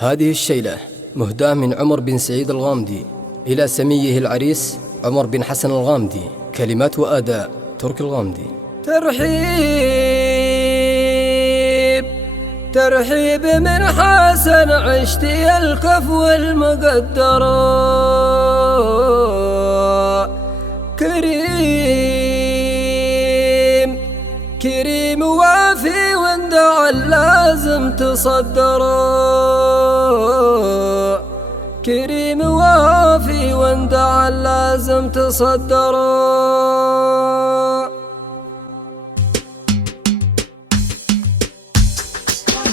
هذه الشيلة مهداة من عمر بن سعيد الغامدي إلى سميه العريس عمر بن حسن الغامدي. كلمات وأداء تركي الغامدي. ترحيب من حسن عشتي الكفو المقدرة، كريم وافي واندعى لازم تصدره، كريم وافي واندعى لازم تصدره.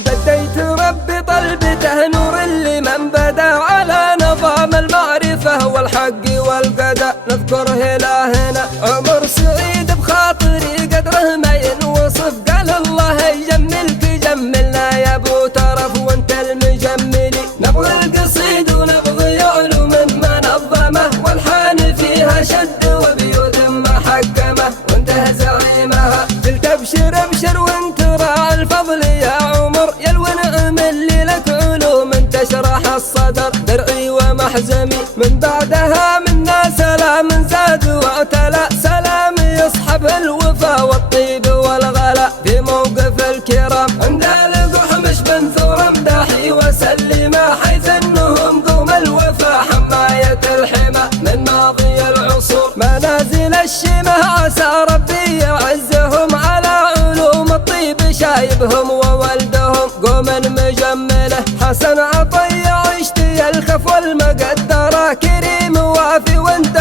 بديت ربي طلبته نور لمن بدا على نظام المعرفة والحق والقدى. نذكر إلهنا عمر سعيد بخاطري قدره ما ينوصف، قال الله يجملك جملنا يا ابو ترف وانت المجملي. نبغي القصيد ونبغي علوم منظمة والحان فيها شد وبيوت محكمة وانت زعيمها. قلت ابشر ابشر وانت راعي الفضل يا عمر، يا الونعم اللي لك علوم تشرح الصدر. درعي ومحزمي من بعدها منا سلام زاد واعتلى، سلام يصحب الوفا والطيب والغلا. في موقف الكرام عند القحمش بن ثور امدحي وسلما، حيث انهم قوم الوفا حماية الحمى من ماضي العصور. منازل الشمه عسى ربي يعزهم على علوم الطيب شايبهم وولدهم. قوما مجمله حسن عطية عشتي الكفو المقدرة، كريم وافي وانت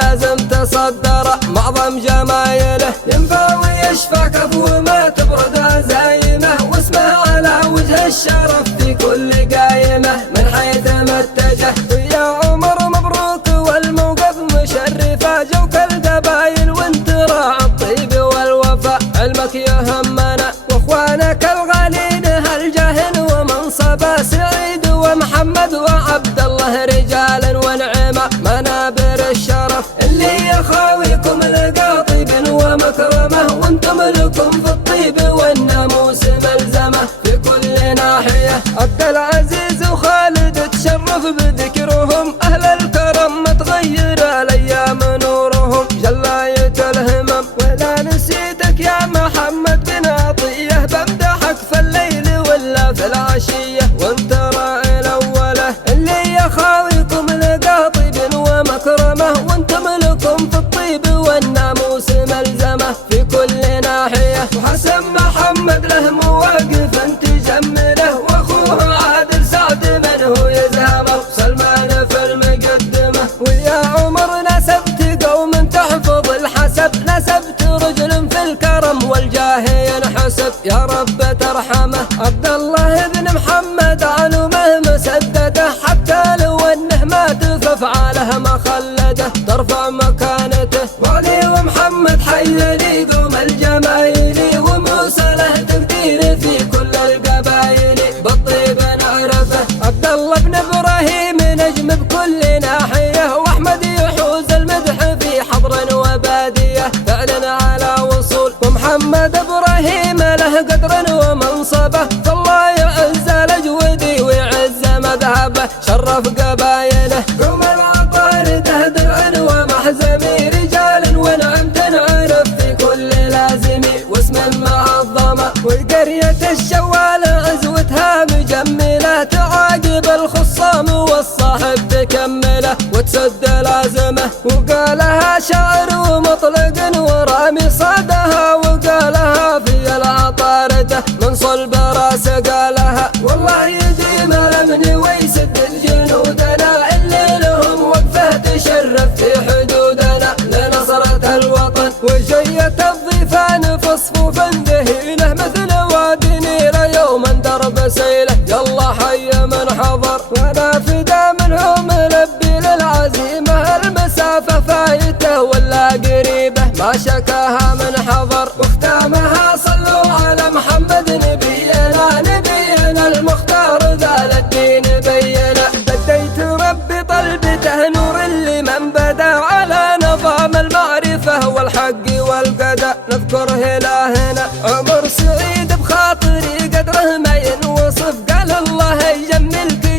لازم تصدره. معظم جمايله ينفع ويشفى كفو ما تبرد عزايمه، واسمه على وجه الشرف في كل قايمه من حيث ما اتجه. ويا عمر مبروك والموقف مشرفه، جوك القبايل وانت راعي الطيب والوفاء. علمك يهمنا واخوانك الغالين هالجاه ومنصبه، سعيد ومحمد وعبد الله رجالا ونعمه منابر الشرف. اللي يخاويكم لقاطيب ومكرمه، وانتم لكم في الطيب والناموس ملزمه في كل ناحيه. عبد العزيز وخالد تشرف بذكرهم، اهل الكرم متغير الايام نورهم. جلاية الهمم ولا نسيتك يا محمد بن عطيه، بمدحك في الليل ولا في العشيه وانت راعي الاوله. اللي يخاويكم لقاطيب ومكرمه، وانتم لكم في الطيب والناموس ملزمه في كل ناحيه. وحسن محمد له مواقف تجمله، واخوه عادل سعد من هو يزهمه، سلمان في المقدمه. ويا عمر نسبت قوم تحفظ الحسب، نسبت رجل في الكرم والجاه ينحسب، يا رب ترحمه. عبد الله بن محمد علومه مسدده، حتى لو انه مات فافعاله ما خلده ترفع مكانته. وعلي ومحمد حي لي قوم الجمايل، وموسى له تقدير في كل القبايل بالطيب نعرفه. عبد الله بن ابراهيم نجم بكل ناحيه، واحمد يحوز المدح في حضر وباديه فعلا على وصول. ومحمد ابراهيم له قدر ومنصبه، فالله يعز الاجودي ويعز مذهبه. شرف قبايله قوم العطارده درعا ومحزمي، رجال ونعم تنعرف في كل لازمي واسم المعظمه. وقرية الشوال عزوتها مجمله، تعاقب الخصام والصاحب تكمله وتسد لازمه. وقالها شاعر ومطلق ورامي صدها، وقالها في العطارده من صلب راس قالها. والله يديم الامن ويسد الجنودنا، اللي لهم وقفه تشرف في حدودنا لنصرة الوطن. وجية الضيفان في صفوف ذهيله، مثل وادي نيل يوما درب سيله. يلا حي من حضر وانا فدا منهم لبي للعزيمه، المسافه فايته ولا قريبه ما شكاها من حضر. واختامها صلوا على محمد نبينا المختار ذا الدين بينا. بديت ربي طلبته نور لمن بدا على نظام المعرفة والحق والقدى. نذكر إلهنا عمر سعيد بخاطري قدره ما ينوصف، قال الله يجملك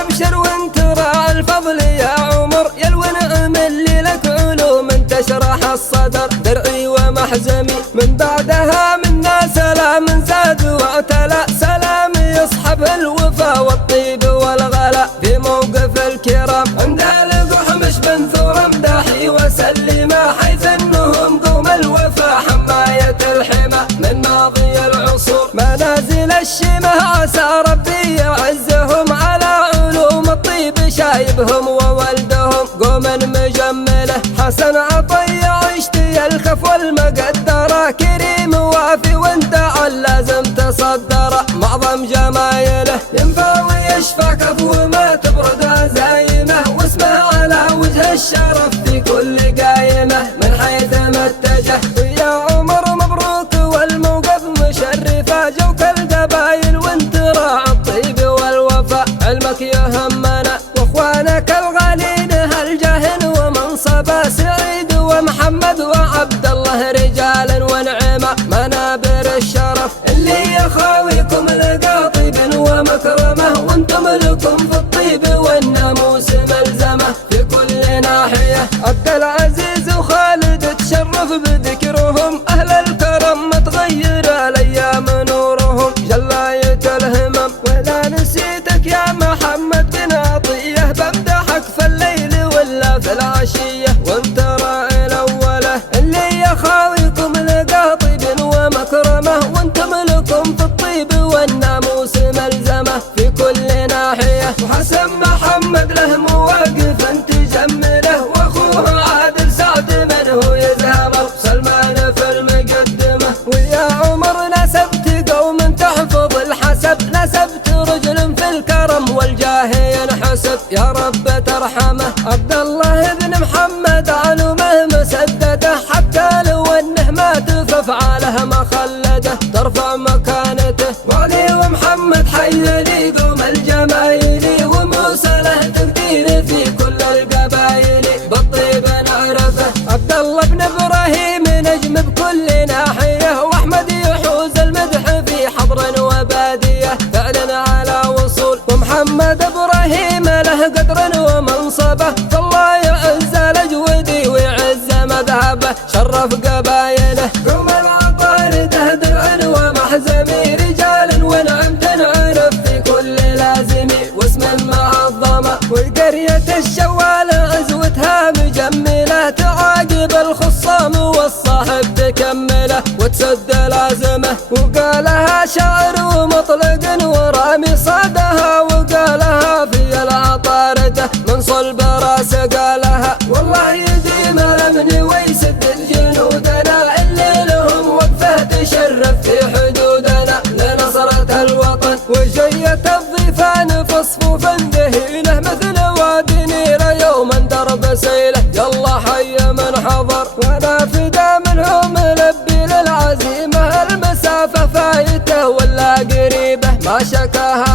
ابشر وانت راعي الفضل يا عمر، يا الونعم اللي لك علوم تشرح الصدر، درعي ومحزمي من بعدها منا سلام زاد واعتلى، سلام يصحب الوفا والطيب والغلا في موقف الكرام، عند القحمش بن ثور امدحي وسلما، حيث انهم قوم الوفا حماية الحمى من ماضي العصور، منازل الشمه عسى ربي يعزهم، على علوم الطيب شايبهم وولدهم، قوما مجمله حسن عطية عشتي الخف والمقدرة، كريم وافي وانت لازم تصدره، معظم جمايله ينفع ويشفى كفو ما تبرد عزايمه، واسمه على وجه الشرف في كل قايمه من حيث ما اتجه، ويا عمر مبروك والموقف مشرفه، جوك القبايل وانت راعي الطيب والوفاء، علمك يهمنا واخوانك الغالين هالجاه ومنصبه، سعيد ومحمد وعبد الله رجالا ونعمه منابر الشرف، اللي يخاويكم لقى طيب ومكرمه، وانتم لكم في الطيب والناموس ملزمه في كل ناحيه، عبد العزيز وخالد تشرف بذكرهم، اهل الكرم متغير الايام نورهم، جلاية الهمم ولا نسيتك يا محمد بن عطيه، بمدحك في الليل ولا في العشيه، وانت راعي الاوله، اللي يخاويكم لقى طيب ومكرمه، وانتم لكم في الطيب والناموس ملزمه في كل ناحيه، وحسن محمد له مواقف تجمله، واخوه عادل سعد منه يذهب، سلمان في المقدمه، ويا عمر نسبت قوم تحفظ الحسب، نسبت رجل في الكرم والجاه ينحسب، يا رب ترحمه عبد الله بن محمد علومه مسدده، حتى لو انه مات فافعاله ما خلده، ترفع مكانته، وعلي ومحمد حي لي قوم الجمايل، وموسى له تقدير في كل القبايل، بالطيب نعرفه عبد الله بن ابراهيم نجم بكل ناحيه، واحمد يحوز المدح في حضر وباديه، فعلا على وصول، ومحمد ابراهيم له قدر ومنصبه، فالله يعز الاجودي ويعز مذهبه، شرف قبايله قوم العطارده درعا ومحزمي، رجال ونعم تنعرف في كل لازمي، واسم المعظمه، وقريه الشوال عزوتها مجمله، تعاقب الخصام والصاحب تكمله، وتسد لازمه، وقالها شاعر ومطلق ورامي صدها، وقالها في العطارده من صلب راس قالها، والله يديم الامن ويسد الجنودنا، اللي لهم وقفه تشرف في حدودنا، لنصرة الوطن وجية الضيفان في صفوف ذهيله، مثل وادي نيره يوما درب سيله، يلا حي من حضر وانا فدا منهم لبي للعزيمه، المسافه فايته ولا قريبه ما شكاها